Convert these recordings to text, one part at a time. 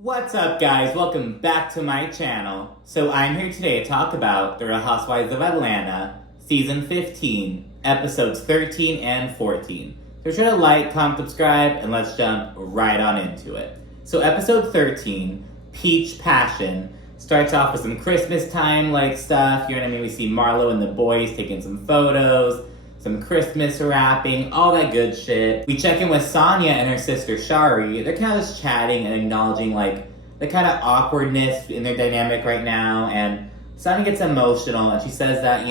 What's up, guys? Welcome back to my channel. So I'm here today to talk about The Real Housewives of Atlanta, Season 15, Episodes 13 and 14. So sure to like, comment, subscribe, and let's jump right on into it. So Episode 13, Peach Passion, starts off with some Christmas time like stuff. You know what I mean? We see Marlo and the boys taking some photos, some Christmas wrapping, all that good shit. We check in with Sonia and her sister Shari. They're kind of just chatting and acknowledging like the kind of awkwardness in their dynamic right now. And Sonia gets emotional and she says that,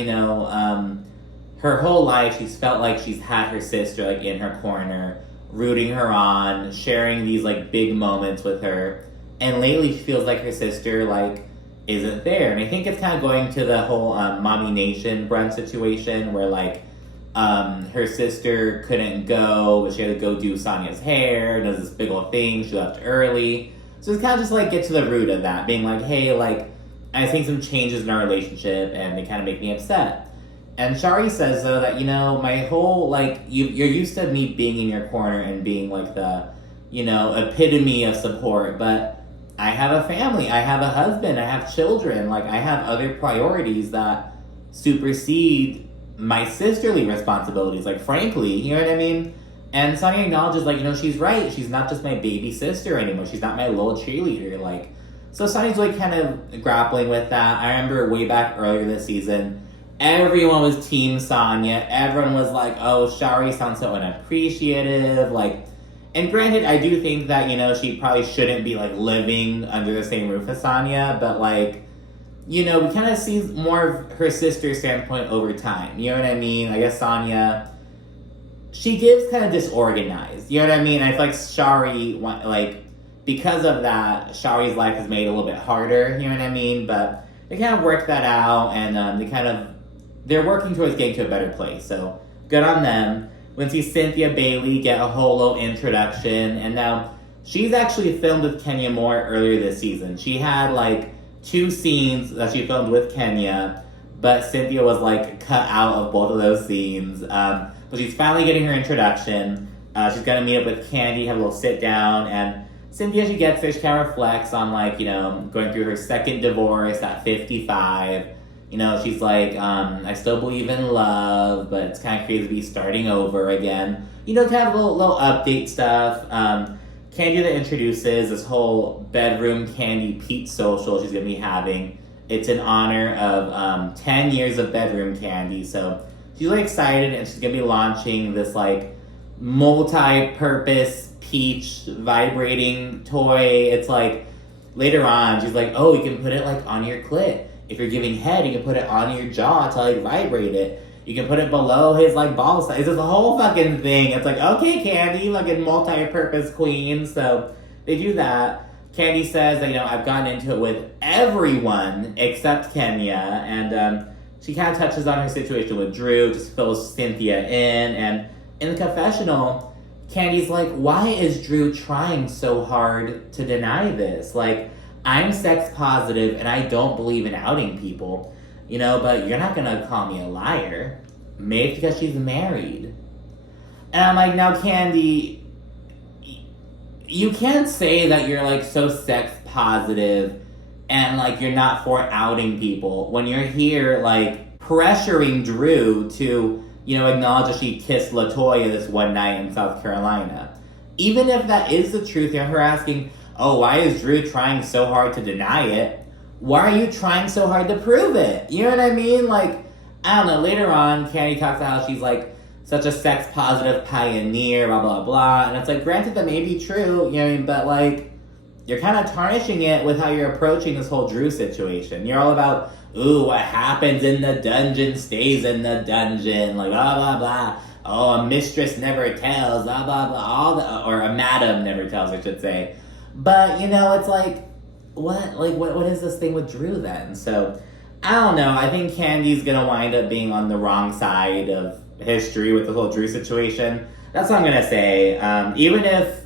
her whole life she's felt like she's had her sister like in her corner, rooting her on, sharing these like big moments with her. And lately she feels like her sister like isn't there. And I think it's kind of going to the whole Mommy Nation brunch situation where like her sister couldn't go, but she had to go do Sonia's hair, does this big old thing, she left early. So it's kind of just like get to the root of that, being like, hey, like, I think some changes in our relationship and they kind of make me upset. And Shari says, though, that, my whole, like, you're used to me being in your corner and being like the, epitome of support, but I have a family, I have a husband, I have children, like, I have other priorities that supersede my sisterly responsibilities, like, frankly, you know what I mean? And Sonia acknowledges, like, she's right. She's not just my baby sister anymore. She's not my little cheerleader, like. So Sonia's, like, kind of grappling with that. I remember way back earlier this season, everyone was Team Sonia. Everyone was like, oh, Shari sounds so unappreciative, like. And granted, I do think that, she probably shouldn't be, like, living under the same roof as Sonia, but, like, we kind of see more of her sister's standpoint over time. You know what I mean? I guess Sonia, she gives kind of disorganized. You know what I mean? I feel like Shari, like, because of that, Shari's life is made a little bit harder. You know what I mean? But they kind of work that out, and they're working towards getting to a better place. So good on them. When see Cynthia Bailey get a whole little introduction, and now she's actually filmed with Kenya Moore earlier this season. She had, like, 2 scenes that she filmed with Kenya, but Cynthia was like cut out of both of those scenes. But she's finally getting her introduction. She's gonna meet up with Kandi, have a little sit down, and Cynthia, she gets there, she kind of reflects on like, going through her second divorce at 55. She's like, I still believe in love, but it's kind of crazy to be starting over again. Kind of a little update stuff. Kandi that introduces this whole bedroom Kandi Pete social she's going to be having. It's in honor of 10 years of bedroom Kandi. So she's really excited and she's going to be launching this like multi-purpose peach vibrating toy. It's like later on she's like, oh, you can put it like on your clit. If you're giving head, you can put it on your jaw to like vibrate it. You can put it below his, like, ball size. It's just a whole fucking thing. It's like, okay, Kandi, like a multi-purpose queen. So they do that. Kandi says that, I've gotten into it with everyone except Kenya. And she kind of touches on her situation with Drew, just fills Cynthia in. And in the confessional, Kandi's like, why is Drew trying so hard to deny this? Like, I'm sex positive and I don't believe in outing people. But you're not gonna call me a liar. Maybe because she's married. And I'm like, now Kandi, you can't say that you're like so sex positive and like you're not for outing people when you're here like pressuring Drew to, acknowledge that she kissed LaToya this one night in South Carolina. Even if that is the truth, her asking, oh, why is Drew trying so hard to deny it? Why are you trying so hard to prove it? You know what I mean? Like, I don't know, later on, Kandi talks about how she's, like, such a sex-positive pioneer, blah, blah, blah. And it's, like, granted that may be true, you know what I mean? But, like, you're kind of tarnishing it with how you're approaching this whole Drew situation. You're all about, ooh, what happens in the dungeon stays in the dungeon, like, blah, blah, blah. Oh, a mistress never tells, blah, blah, blah. Or a madam never tells, I should say. But, it's like, what is this thing with Drew then? So, I don't know. I think Kandi's gonna wind up being on the wrong side of history with the whole Drew situation. That's what I'm gonna say. Even if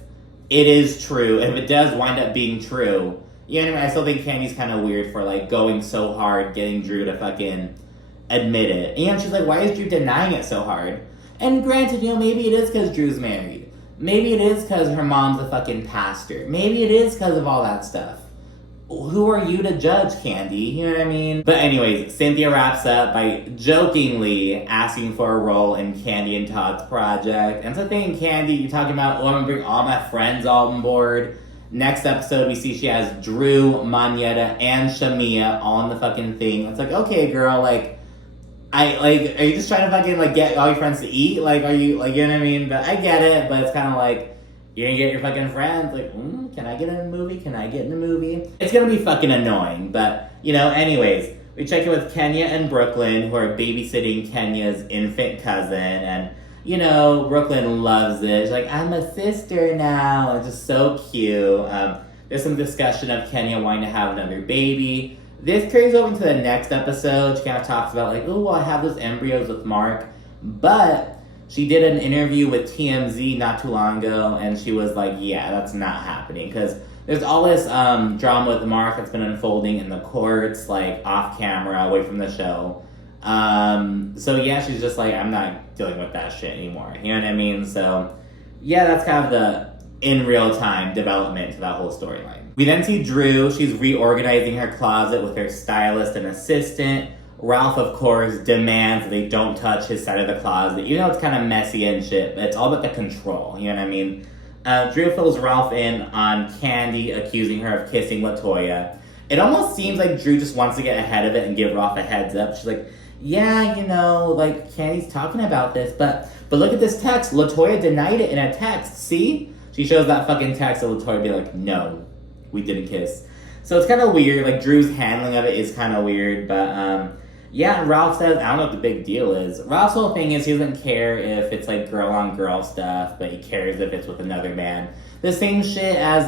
it is true, if it does wind up being true, I still think Kandi's kind of weird for, like, going so hard, getting Drew to fucking admit it. And she's like, why is Drew denying it so hard? And granted, maybe it is because Drew's married. Maybe it is because her mom's a fucking pastor. Maybe it is because of all that stuff. Who are you to judge, Kandi? You know what I mean? But anyways, Cynthia wraps up by jokingly asking for a role in Kandi and Todd's project. And so thinking, Kandi, you're talking about, oh, I'm gonna bring all my friends all on board. Next episode, we see she has Drew, Monyetta, and Shamia all in the fucking thing. It's like, okay, girl, like, are you just trying to fucking, like, get all your friends to eat? Like, are you, like, you know what I mean? But I get it, but it's kind of like, you're gonna get your fucking friends, like, can I get in a movie? Can I get in a movie? It's gonna be fucking annoying, but, you know, anyways, we check in with Kenya and Brooklyn, who are babysitting Kenya's infant cousin, and, you know, Brooklyn loves it. She's like, I'm a sister now. It's just so cute. There's some discussion of Kenya wanting to have another baby. This carries over into the next episode. She kind of talks about, like, oh, I have those embryos with Mark, but she did an interview with TMZ not too long ago, and she was like, yeah, that's not happening. Because there's all this drama with Mark that's been unfolding in the courts, like, off camera, away from the show. So, yeah, she's just like, I'm not dealing with that shit anymore. You know what I mean? So, yeah, that's kind of the in real time development to that whole storyline. We then see Drew. She's reorganizing her closet with her stylist and assistant. Ralph, of course, demands that they don't touch his side of the closet. You know, it's kind of messy and shit, but it's all about the control. You know what I mean? Drew fills Ralph in on Kandi accusing her of kissing LaToya. It almost seems like Drew just wants to get ahead of it and give Ralph a heads up. She's like, yeah, you know, like, Candy's talking about this, but look at this text. LaToya denied it in a text. See? She shows that fucking text, and LaToya be like, no, we didn't kiss. So it's kind of weird. Like, Drew's handling of it is kind of weird, but, yeah, and Ralph says, I don't know what the big deal is. Ralph's whole thing is he doesn't care if it's, like, girl-on-girl stuff, but he cares if it's with another man. The same shit as,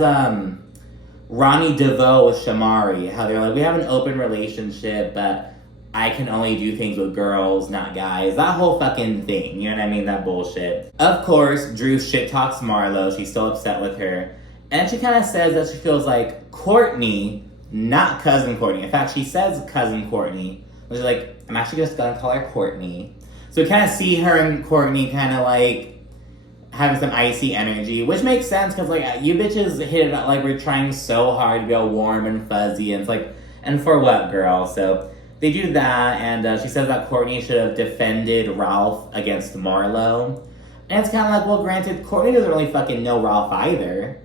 Ronnie DeVoe with Shamari. How they're like, we have an open relationship, but I can only do things with girls, not guys. That whole fucking thing. You know what I mean? That bullshit. Of course, Drew shit-talks Marlo. She's still upset with her. And she kind of says that she feels like Courtney, not cousin Courtney. In fact, she says cousin Courtney. She's like, I'm actually just gonna call her Courtney. So we kind of see her and Courtney kind of like having some icy energy, which makes sense because like you bitches hit it out like we're trying so hard to be all warm and fuzzy, and it's like, and for what, girl? So they do that, and she says that Courtney should have defended Ralph against Marlo. And it's kind of like, well, granted, Courtney doesn't really fucking know Ralph either.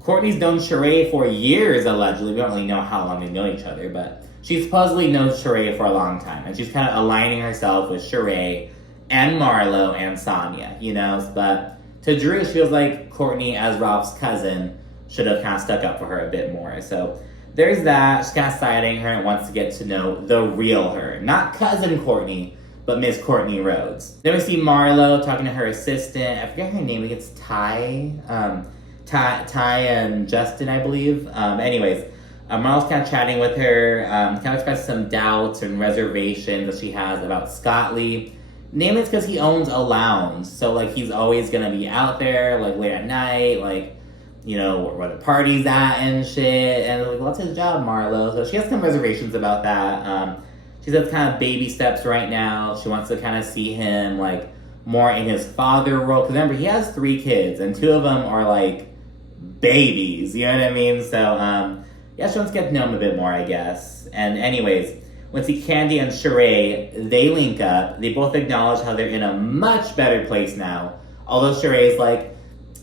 Courtney's known Sheree for years, allegedly. We don't really know how long they've known each other, but she supposedly knows Sheree for a long time, and she's kind of aligning herself with Sheree and Marlo and Sonia, you know? But to Drew, she feels like Courtney, as Ralph's cousin, should have kind of stuck up for her a bit more. So there's that. She's kind of siding her and wants to get to know the real her. Not cousin Courtney, but Miss Courtney Rhodes. Then we see Marlo talking to her assistant. I forget her name. I think it's Ty and Justin, I believe. Marlo's kind of chatting with her, kind of expressing some doubts and reservations that she has about Scott Lee. Namely, it's because he owns a lounge, so, like, he's always gonna be out there, like, late at night, like, you know, where the party's at and shit, and, like, what's his job, Marlo? So she has some reservations about that. She says kind of baby steps right now. She wants to kind of see him, like, more in his father role, because remember, he has 3 kids, and 2 of them are, like, babies, you know what I mean? So, yeah, she wants to get to know him a bit more, I guess. And anyways, when we see Kandi and Sheree, they link up. They both acknowledge how they're in a much better place now. Although Sheree's like,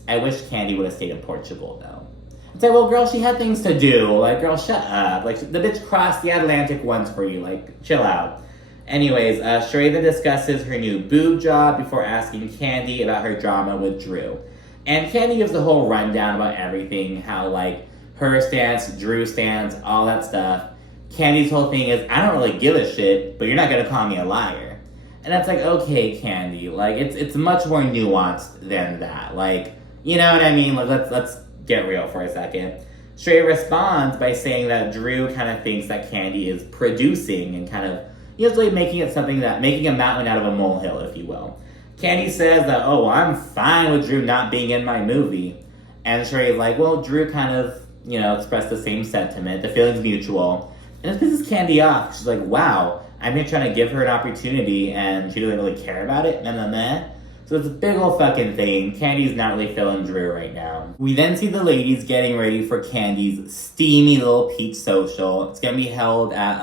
I wish Kandi would have stayed in Portugal, though. I'd say, well, girl, she had things to do. Like, girl, shut up. Like, the bitch crossed the Atlantic once for you. Like, chill out. Anyways, Sheree then discusses her new boob job before asking Kandi about her drama with Drew. And Kandi gives the whole rundown about everything, how, like, her stance, Drew's stance, all that stuff. Candy's whole thing is, I don't really give a shit, but you're not gonna call me a liar. And that's like, okay, Kandi, like, it's much more nuanced than that. Like, you know what I mean? Like, let's get real for a second. Sheree responds by saying that Drew kind of thinks that Kandi is producing and kind of usually making it something that, making a mountain out of a molehill, if you will. Kandi says that, oh, I'm fine with Drew not being in my movie. And Sheree's like, well, Drew kind of, you know, expressed the same sentiment. The feeling's mutual. And it pisses Kandi off. She's like, wow, I'm here trying to give her an opportunity and she doesn't really care about it. Meh, meh, meh. So it's a big ol' fucking thing. Kandi's not really feeling Drew right now. We then see the ladies getting ready for Kandi's steamy little peach social. It's gonna be held at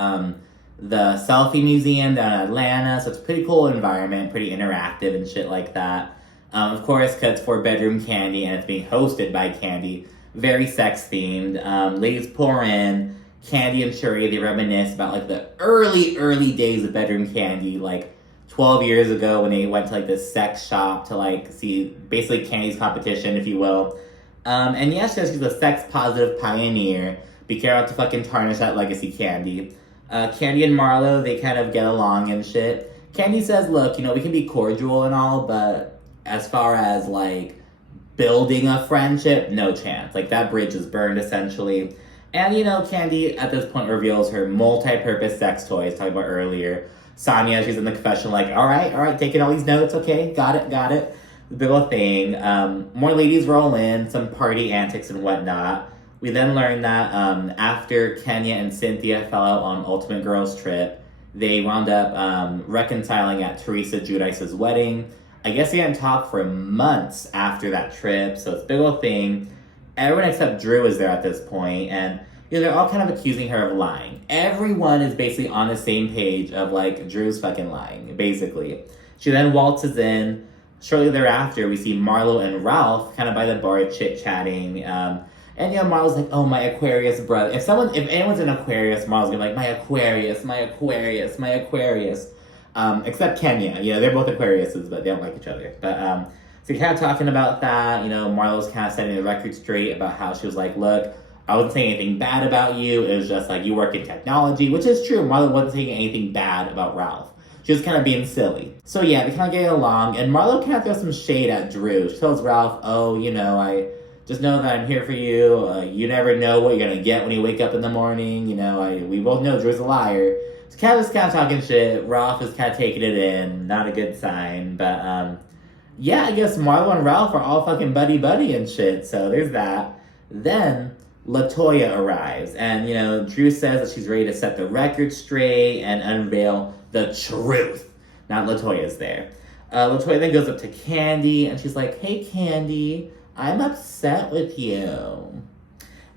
the Selfie Museum down in Atlanta, so it's a pretty cool environment, pretty interactive and shit like that. Of course, because it's 4-bedroom Kandi and it's being hosted by Kandi. Very sex themed. Ladies pour in. Kandi and Sheree, they reminisce about like the early days of bedroom Kandi, like 12 years ago when they went to like this sex shop to like see basically Kandi's competition, if you will. And yeah, she's a sex positive pioneer. Be careful to fucking tarnish that legacy, Kandi. Kandi and Marlo, they kind of get along and shit. Kandi says, look, we can be cordial and all, but as far as like building a friendship, no chance. Like that bridge is burned essentially. And Kandi at this point reveals her multi-purpose sex toys, talked about earlier. Sonia, she's in the confessional like, all right, taking all these notes, okay, got it. The big old thing. More ladies roll in, some party antics and whatnot. We then learn that after Kenya and Cynthia fell out on Ultimate Girls Trip, they wound up reconciling at Teresa Giudice's wedding. I guess they hadn't talked for months after that trip, so it's a big old thing. Everyone except Drew is there at this point, and they're all kind of accusing her of lying. Everyone is basically on the same page of like, Drew's fucking lying, basically. She then waltzes in. Shortly thereafter, we see Marlo and Ralph kind of by the bar chit-chatting. And Marlo's like, oh, my Aquarius brother. If anyone's an Aquarius, Marlo's gonna be like, my Aquarius. Except Kenya. They're both Aquariuses, but they don't like each other. But, so kind of talking about that. Marlo's kind of setting the record straight about how she was like, look, I wasn't saying anything bad about you. It was just like, you work in technology, which is true. Marlo wasn't saying anything bad about Ralph. She was kind of being silly. So yeah, they kind of get along, and Marlo kind of throws some shade at Drew. She tells Ralph, oh, I just know that I'm here for you. You never know what you're going to get when you wake up in the morning. We both know Drew's a liar. So kind of talking shit. Ralph is kind of taking it in. Not a good sign. But, yeah, I guess Marlo and Ralph are all fucking buddy-buddy and shit. So there's that. Then LaToya arrives. And, Drew says that she's ready to set the record straight and unveil the truth. Not LaToya's there. LaToya then goes up to Kandi, and she's like, hey, Kandi, I'm upset with you.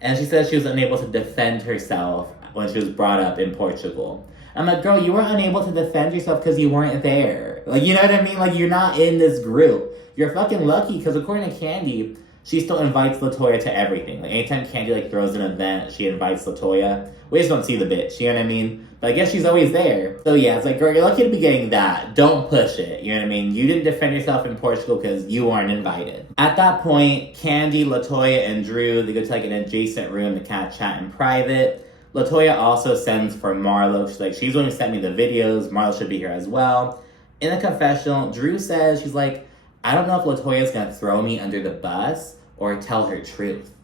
And she says she was unable to defend herself when she was brought up in Portugal. I'm like, girl, you were unable to defend yourself because you weren't there. Like, you know what I mean? Like, you're not in this group. You're fucking lucky, because according to Kandi, she still invites LaToya to everything. Like, anytime Kandi, throws an event, she invites LaToya. We just don't see the bitch, you know what I mean? But I guess she's always there. So yeah, it's like, girl, you're lucky to be getting that. Don't push it, you know what I mean? You didn't defend yourself in Portugal because you weren't invited. At that point, Kandi, LaToya, and Drew, they go to an adjacent room to kind of chat in private. LaToya also sends for Marlo. She's like, she's the one who sent me the videos. Marlo should be here as well. In the confessional, Drew says, she's like, I don't know if LaToya's gonna throw me under the bus or tell her truth.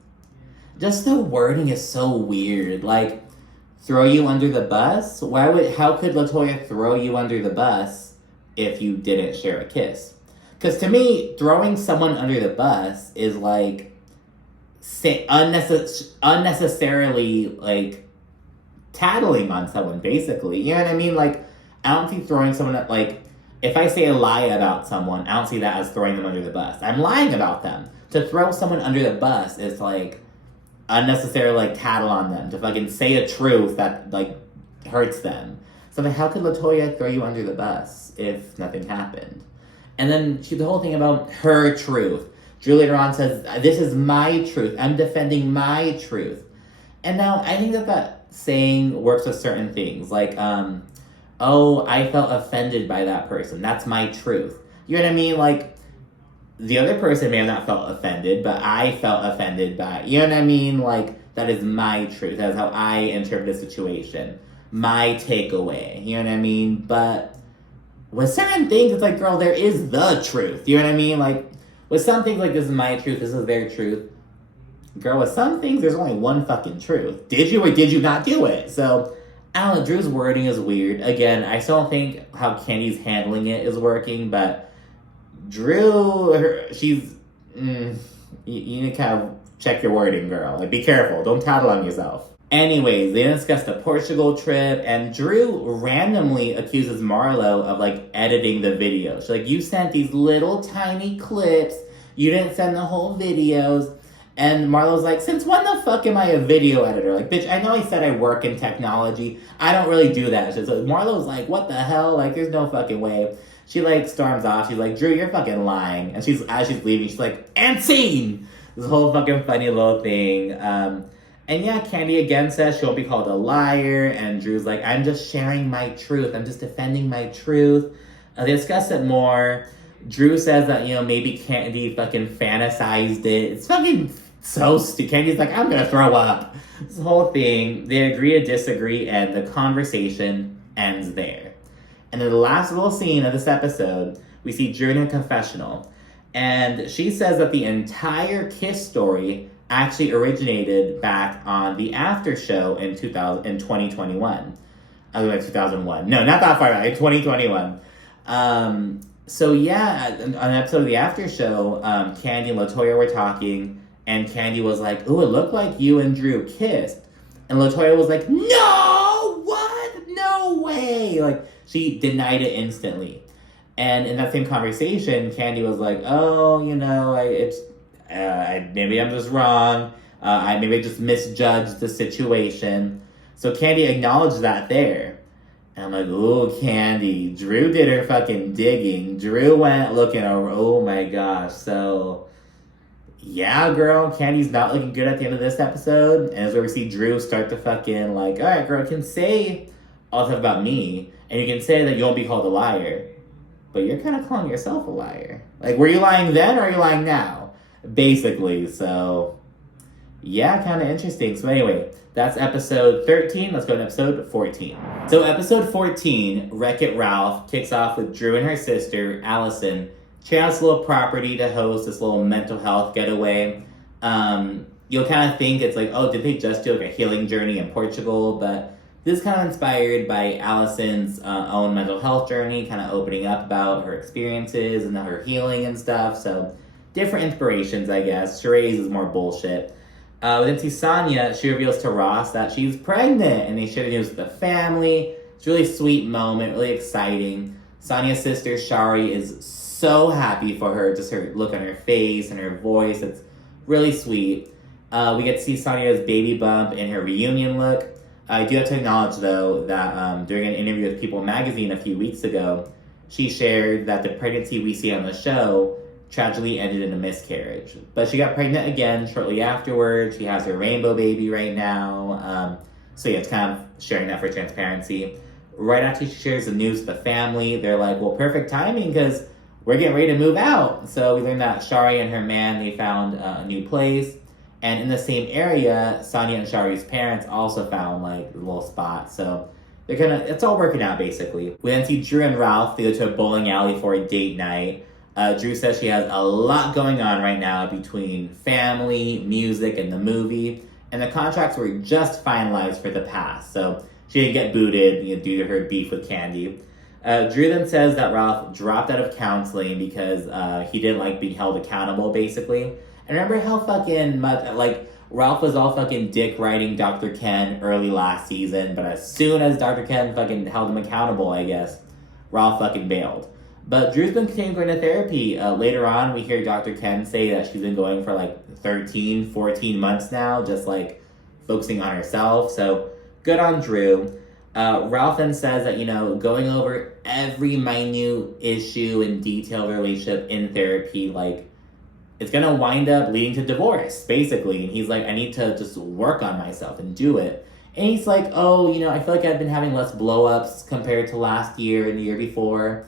Just the wording is so weird. Like, throw you under the bus? How could LaToya throw you under the bus if you didn't share a kiss? Because to me, throwing someone under the bus is like unnecessarily tattling on someone, basically. You know what I mean? Like, I don't see throwing someone at, if I say a lie about someone, I don't see that as throwing them under the bus. I'm lying about them. To throw someone under the bus is unnecessary tattle on them, to fucking say a truth that hurts them. So how could LaToya throw you under the bus if nothing happened? And then the whole thing about her truth. Drew later on says, this is my truth. I'm defending my truth. And now I think that saying works with certain things. Oh, I felt offended by that person. That's my truth. You know what I mean? The other person may have not felt offended, but I felt offended by, you know what I mean? That is my truth. That is how I interpret the situation. My takeaway, you know what I mean? But with certain things, it's girl, there is the truth. You know what I mean? With some things, this is my truth, this is their truth. Girl, with some things, there's only one fucking truth. Did you or did you not do it? So, I don't know, Drew's wording is weird. Again, I still don't think how Kenny's handling it is working, but Drew, she's, you need to kind of check your wording, girl. Be careful. Don't tattle on yourself. Anyways, they discuss the Portugal trip, and Drew randomly accuses Marlo of, like, editing the video. She's like, you sent these little tiny clips, you didn't send the whole videos. And Marlo's like, since when the fuck am I a video editor? Like, bitch, I know I said I work in technology. I don't really do that. So Marlo's like, what the hell? Like, there's no fucking way. She, like, storms off. She's like, Drew, you're fucking lying. And as she's leaving, she's like, and scene! This whole fucking funny little thing. And yeah, Kandi again says she won't be called a liar. And Drew's like, I'm just sharing my truth. I'm just defending my truth. They discuss it more. Drew says that, maybe Kandi fucking fantasized it. It's fucking so stupid. Candy's like, I'm gonna throw up. This whole thing, they agree to disagree, and the conversation ends there. And in the last little scene of this episode, we see Drew in a confessional. And she says that the entire Kiss story actually originated back on the after show in 2021. I was like 2001. No, not that far back, in 2021. So yeah, on an episode of the after show, Kandi and LaToya were talking, and Kandi was like, ooh, it looked like you and Drew kissed. And LaToya was like, no, what? No way. Like, she denied it instantly. And in that same conversation, Kandi was like, oh, maybe I'm just wrong. Maybe I just misjudged the situation. So Kandi acknowledged that there. And I'm like, ooh, Kandi. Drew did her fucking digging. Drew went looking over. Oh my gosh. So, yeah, girl. Candy's not looking good at the end of this episode. And it's where we see Drew start to fucking like, all right, girl, you can say all stuff about me. And you can say that you won't be called a liar. But you're kind of calling yourself a liar. Like, were you lying then or are you lying now? Basically. So, yeah, kind of interesting. So anyway, that's episode 13. Let's go to episode 14. So episode 14, Wreck-It Ralph, kicks off with Drew and her sister, Allison, sharing this little property to host this little mental health getaway. You'll kind of think it's like, oh, did they just do like a healing journey in Portugal? But this is kind of inspired by Allison's own mental health journey, kind of opening up about her experiences and her healing and stuff. So different inspirations, I guess. Sheree's is more bullshit. We then see Sonia. She reveals to Ross that she's pregnant, and they share the news with the family. It's a really sweet moment, really exciting. Sonia's sister, Shari, is so happy for her, just her look on her face and her voice. It's really sweet. We get to see Sonia's baby bump in her reunion look. I do have to acknowledge, though, that during an interview with People magazine a few weeks ago, she shared that the pregnancy we see on the show tragically ended in a miscarriage. But she got pregnant again shortly afterwards. She has her rainbow baby right now. So yeah, it's kind of sharing that for transparency. Right after she shares the news with the family, they're like, well, perfect timing because we're getting ready to move out. So we learned that Shari and her man, they found a new place. And in the same area, Sonia and Shari's parents also found like a little spot. So it's all working out basically. We then see Drew and Ralph. They go to a bowling alley for a date night. Drew says she has a lot going on right now between family, music, and the movie. And the contracts were just finalized for the past. So she didn't get booted due to her beef with Kandi. Drew then says that Ralph dropped out of counseling because he didn't like being held accountable, basically. And remember how fucking much, like, Ralph was all fucking dick riding Dr. Ken early last season, but as soon as Dr. Ken fucking held him accountable, I guess, Ralph fucking bailed. But Drew's been continuing going to therapy. Later on, we hear Dr. Ken say that she's been going for like 13, 14 months now, just like focusing on herself. So good on Drew. Ralph then says that, going over every minute issue and detail of the relationship in therapy, like, it's going to wind up leading to divorce, basically. And he's like, I need to just work on myself and do it. And he's like, oh, I feel like I've been having less blow-ups compared to last year and the year before.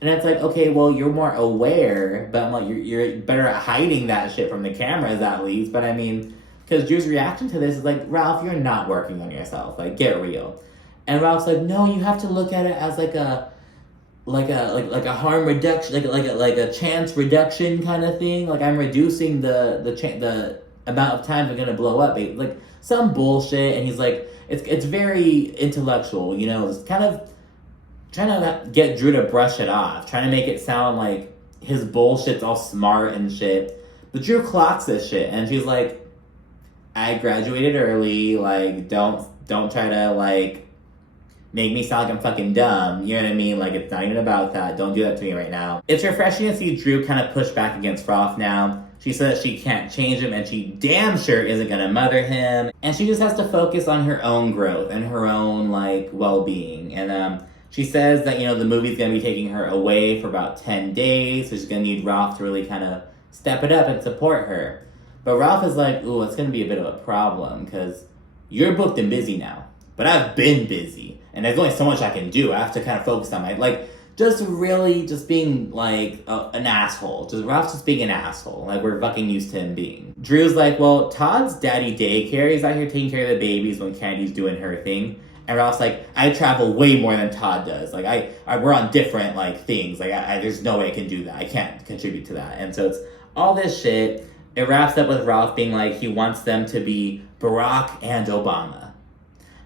And it's like, okay, well, you're more aware, but I'm like, you're better at hiding that shit from the cameras at least. But I mean, because Drew's reaction to this is like, Ralph, you're not working on yourself. Like, get real. And Ralph's like, no, you have to look at it as like a harm reduction, like a chance reduction kind of thing. Like, I'm reducing the amount of time they're gonna blow up. Like some bullshit. And he's like, it's very intellectual, it's kind of trying to get Drew to brush it off, trying to make it sound like his bullshit's all smart and shit. But Drew clocks this shit, and she's like, I graduated early, like, don't try to, like, make me sound like I'm fucking dumb, you know what I mean? Like, it's not even about that. Don't do that to me right now. It's refreshing to see Drew kind of push back against Rolf now. She says she can't change him, and she damn sure isn't gonna mother him. And she just has to focus on her own growth and her own, like, well-being. And she says that, you know, the movie's gonna be taking her away for about 10 days, so she's gonna need Rolf to really kind of step it up and support her. But Rolf is like, ooh, it's gonna be a bit of a problem, because you're booked and busy now. But I've been busy, and there's only so much I can do. I have to kind of focus on my, like, just really just being, like, an asshole. Ralph's just being an asshole. Like, we're fucking used to him being. Drew's like, well, Todd's daddy daycare. He's out here taking care of the babies when Kandi's doing her thing. And Ralph's like, I travel way more than Todd does. Like, we're on different, like, things. Like, there's no way I can do that. I can't contribute to that. And so it's all this shit. It wraps up with Ralph being like, he wants them to be Barack and Obama.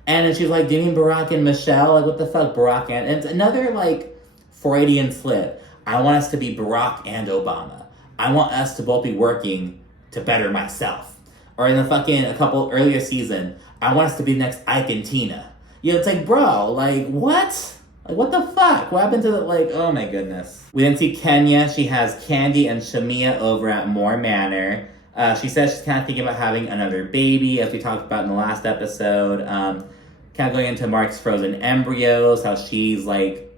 And then she's like, do you mean Barack and Michelle? Like, what the fuck, Barack and... And it's another, like, Freudian slip. I want us to be Barack and Obama. I want us to both be working to better myself. Or in a couple earlier season, I want us to be the next Ike and Tina. You know, it's like, bro, like, what? Like, what the fuck? What happened to the, like, oh my goodness. We then see Kenya. She has Kandi and Shamia over at Moore Manor. She says she's kind of thinking about having another baby, as we talked about in the last episode. Kind of going into Mark's frozen embryos, how she's, like,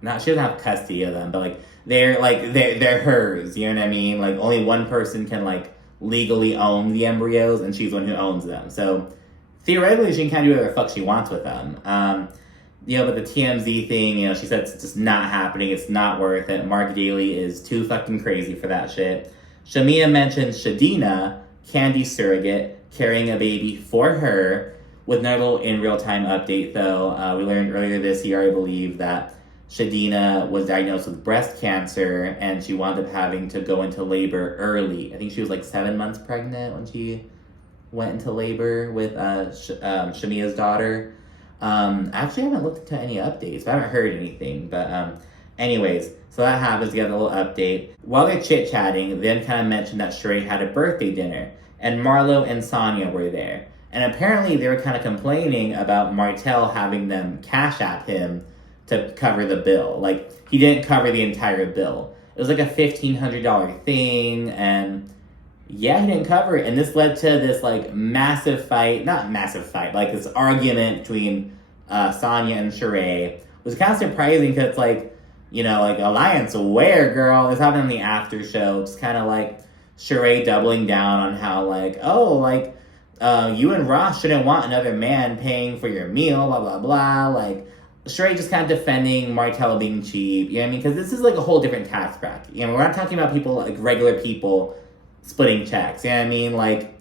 she doesn't have custody of them, but, like, they're hers, you know what I mean? Like, only one person can, like, legally own the embryos, and she's the one who owns them. So, theoretically, she can kind of do whatever the fuck she wants with them. You know, but the TMZ thing, you know, she said it's just not happening, it's not worth it. Mark Daly is too fucking crazy for that shit. Shamia mentions Shadina, Kandi's surrogate, carrying a baby for her, with no little in real-time update, though. We learned earlier this year, I believe, that Shadina was diagnosed with breast cancer, and she wound up having to go into labor early. I think she was like 7 months pregnant when she went into labor with Shamia's daughter. Actually, I haven't looked into any updates. I haven't heard anything, but anyways, so that happens. We got a little update. While they're chit-chatting, then kind of mentioned that Sheree had a birthday dinner, and Marlo and Sonia were there. And apparently they were kind of complaining about Martell having them cash app him to cover the bill. Like, he didn't cover the entire bill. It was like a $1,500 thing, and yeah, he didn't cover it. And this led to this, like, massive fight. Not massive fight, but, like, this argument between Sonya and Sheree. It was kind of surprising because it's like, you know, like, alliance where, girl? This happened in the after show. It's kind of like Sheree doubling down on how, like, oh, like, you and Ross shouldn't want another man paying for your meal, blah, blah, blah. Like, Sheree just kind of defending Martell being cheap, you know what I mean? Because this is, like, a whole different tax bracket. You know, we're not talking about people, like, regular people splitting checks, you know what I mean? Like,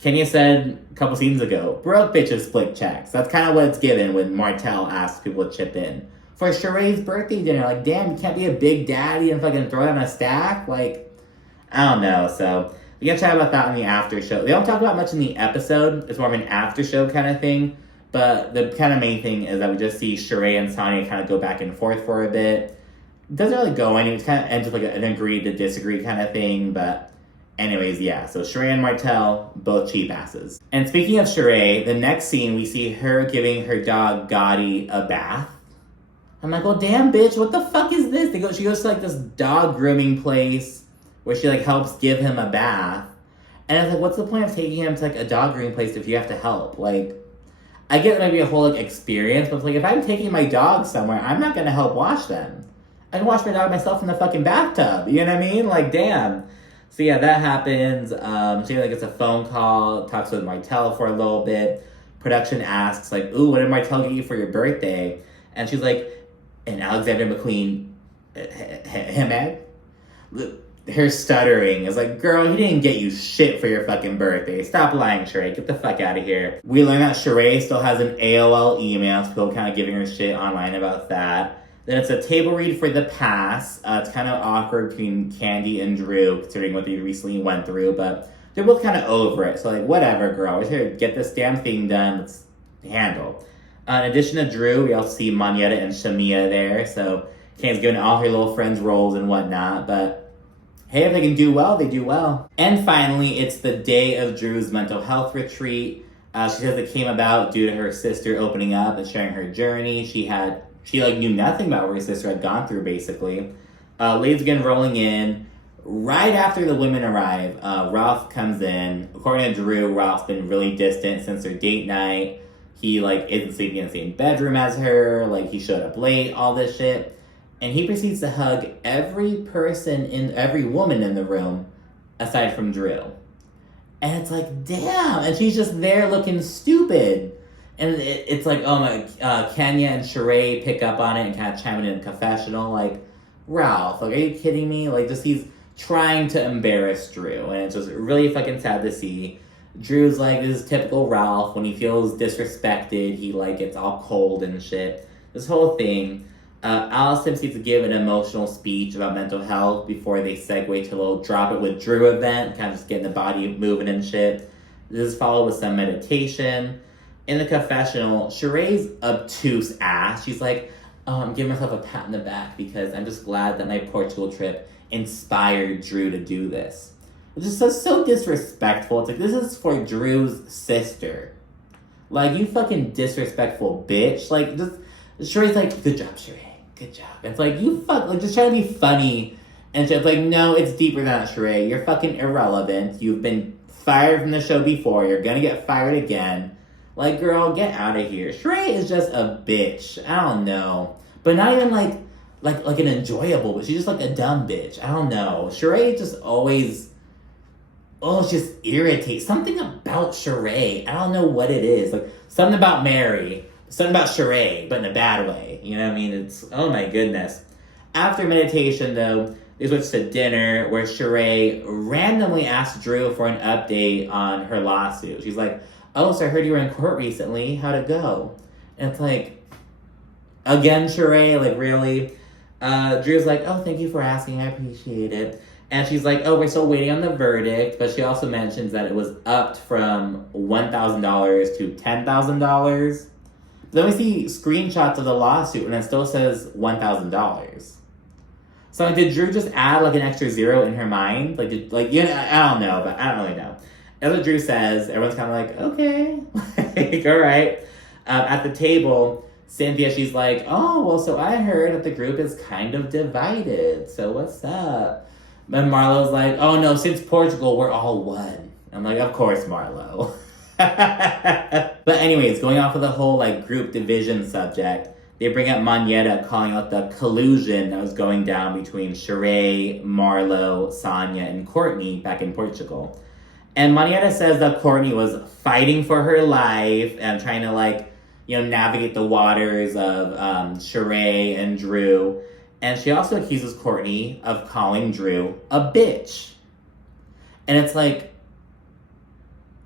Kenya said a couple seasons ago, broke bitches split checks. That's kind of what it's given when Martell asks people to chip in. For Sheree's birthday dinner, like, damn, you can't be a big daddy and fucking throw it on a stack? Like, I don't know, so... We can chat about that in the after show. They don't talk about much in the episode. It's more of an after show kind of thing. But the kind of main thing is that we just see Sheree and Sonya kind of go back and forth for a bit. It doesn't really go anywhere. It kind of ends with like an agree to disagree kind of thing. But anyways, yeah. So Sheree and Martell, both cheap asses. And speaking of Sheree, the next scene we see her giving her dog Gotti a bath. I'm like, well, damn, bitch, what the fuck is this? She goes to like this dog grooming place where she, like, helps give him a bath. And I was like, what's the point of taking him to, like, a dog grooming place if you have to help? Like, I get it might be a whole, like, experience, but it's like, if I'm taking my dog somewhere, I'm not gonna help wash them. I can wash my dog myself in the fucking bathtub, you know what I mean? Like, damn. So, yeah, that happens. She, like, gets a phone call, talks with Martell for a little bit. Production asks, like, ooh, what did Martell get you for your birthday? And she's like, an Alexander McQueen Hamed? Her stuttering is like, girl, he didn't get you shit for your fucking birthday. Stop lying, Sheree. Get the fuck out of here. We learn that Sheree still has an AOL email, so people kind of giving her shit online about that. Then it's a table read for the pass. It's kind of awkward between Kandi and Drew, considering what they recently went through, but they're both kind of over it. So, like, whatever, girl. We're here to get this damn thing done. Let's handle. In addition to Drew, we also see Monyetta and Shamia there, so Kandi's giving all her little friends roles and whatnot, but Hey, if they can do well, they do well. And finally, it's the day of Drew's mental health retreat. She says it came about due to her sister opening up and sharing her journey. She knew nothing about what her sister had gone through, basically. Ladies again rolling in. Right after the women arrive, Ralph comes in. According to Drew, Ralph's been really distant since their date night. He, isn't sleeping in the same bedroom as her. He showed up late, all this shit. And he proceeds to hug every woman in the room, aside from Drew. And it's like, damn. And she's just there looking stupid. And it's like, oh my, Kenya and Sheree pick up on it and kind of chime in a confessional. Ralph, are you kidding me? He's trying to embarrass Drew. And it's just really fucking sad to see. Drew's this is typical Ralph. When he feels disrespected, he gets all cold and shit. This whole thing. Allison seems to give an emotional speech about mental health before they segue to a little drop it with Drew event, kind of just getting the body moving and shit. This is followed with some meditation. In the confessional, Sheree's obtuse ass. She's like, I'm giving myself a pat in the back because I'm just glad that my Portugal trip inspired Drew to do this. It's just so disrespectful. It's this is for Drew's sister. You fucking disrespectful bitch. Sheree's good job, Sheree. Good job. It's you fuck, just trying to be funny. And it's no, it's deeper than that, Sheree. You're fucking irrelevant. You've been fired from the show before. You're gonna get fired again. Girl, get out of here. Sheree is just a bitch. I don't know. But not even an enjoyable, but she's just a dumb bitch. I don't know. Sheree just always, it's just irritates. Something about Sheree. I don't know what it is. Something about Mary. Something about Sheree, but in a bad way. You know what I mean? It's, oh my goodness. After meditation, though, they switch to dinner where Sheree randomly asks Drew for an update on her lawsuit. She's like, oh, so I heard you were in court recently. How'd it go? And it's again, Sheree, really? Drew's like, oh, thank you for asking. I appreciate it. And she's like, oh, we're still waiting on the verdict. But she also mentions that it was upped from $1,000 to $10,000. Then we see screenshots of the lawsuit, and it still says $1,000. So, did Drew just add, an extra zero in her mind? I don't know, but I don't really know. That's what Drew says. Everyone's kind of okay. All right. At the table, Cynthia, she's like, oh, well, so I heard that the group is kind of divided. So, what's up? And Marlo's like, oh, no, since Portugal, we're all one. I'm like, of course, Marlo. But anyways, going off of the whole group division subject, they bring up Moneta calling out the collusion that was going down between Sheree, Marlo, Sonia, and Courtney back in Portugal. And Moneta says that Courtney was fighting for her life and trying to navigate the waters of Sheree and Drew. And she also accuses Courtney of calling Drew a bitch. And it's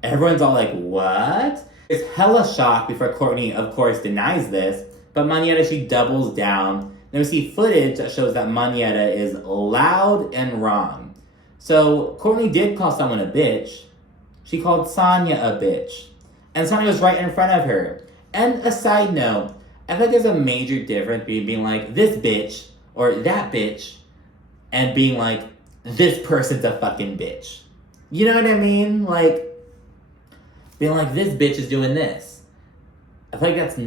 everyone's all what? It's hella shocked before Courtney, of course, denies this. But Moneta, she doubles down. Then we see footage that shows that Moneta is loud and wrong. So Courtney did call someone a bitch. She called Sonia a bitch. And Sonia was right in front of her. And a side note, I think there's a major difference between being this bitch or that bitch and being this person's a fucking bitch. You know what I mean? Being this bitch is doing this. I feel that's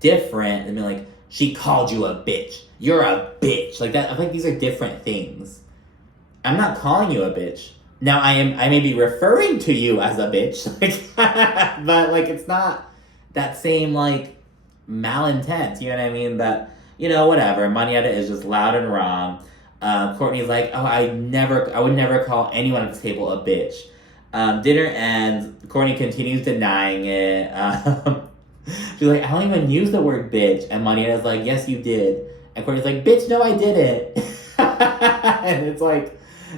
different than being she called you a bitch. You're a bitch. That. I think these are different things. I'm not calling you a bitch. Now I may be referring to you as a bitch. But it's not that same malintent. You know what I mean? But whatever. Moneta is just loud and wrong. Courtney's oh, I would never call anyone at the table a bitch. Dinner ends. Courtney continues denying it. She's I don't even use the word bitch. And Moneta's yes, you did. And Courtney's bitch, no, I didn't. And it's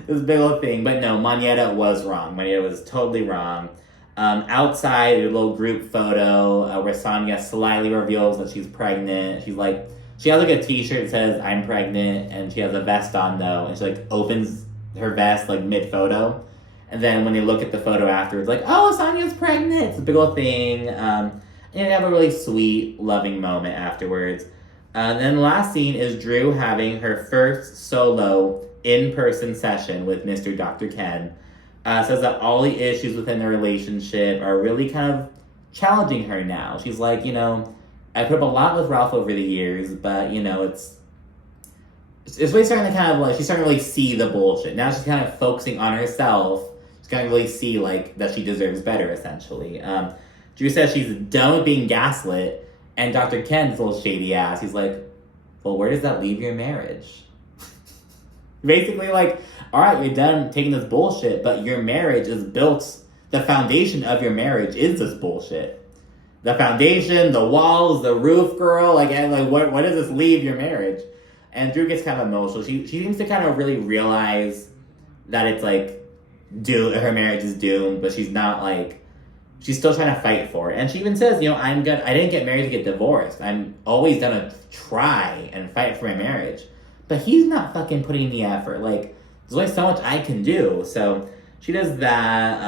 this big old thing. But no, Moneta was wrong. Moneta was totally wrong. Outside, a little group photo where Sonia slyly reveals that she's pregnant. She's she has a t-shirt that says, I'm pregnant. And she has a vest on, though. And she opens her vest mid-photo. And then when they look at the photo afterwards, oh, Sonia's pregnant. It's a big old thing. And they have a really sweet, loving moment afterwards. Then the last scene is Drew having her first solo in-person session with Mr. Dr. Ken. Says that all the issues within the relationship are really kind of challenging her now. She's like, I put up a lot with Ralph over the years, but, it's really starting to kind of like, she's starting to really see the bullshit. Now she's kind of focusing on herself. She's going to really see, like, that she deserves better, essentially. Drew says she's done with being gaslit, and Dr. Ken's little shady ass, he's like, well, where does that leave your marriage? Basically, like, all right, you're done taking this bullshit, but your marriage is built, the foundation of your marriage is this bullshit. The foundation, the walls, the roof, girl, like what does this leave your marriage? And Drew gets kind of emotional. She seems to kind of really realize that it's like, her marriage is doomed, but she's not like, she's still trying to fight for it. And she even says, I didn't get married to get divorced. I'm always gonna try and fight for my marriage. But he's not fucking putting in the effort. Like, there's only so much I can do. So she does that.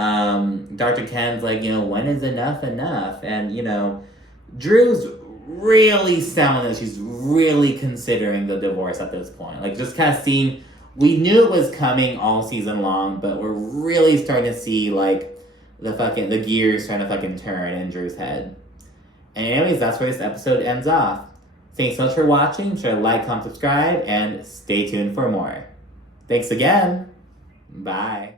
Dr. Ken's like, when is enough enough? And, Drew's really sounding that she's really considering the divorce at this point. Like, just kind of seeing, we knew it was coming all season long, but we're really starting to see, like, the gears trying to fucking turn in Drew's head. And anyways, that's where this episode ends off. Thanks so much for watching. Be sure to like, comment, subscribe, and stay tuned for more. Thanks again. Bye.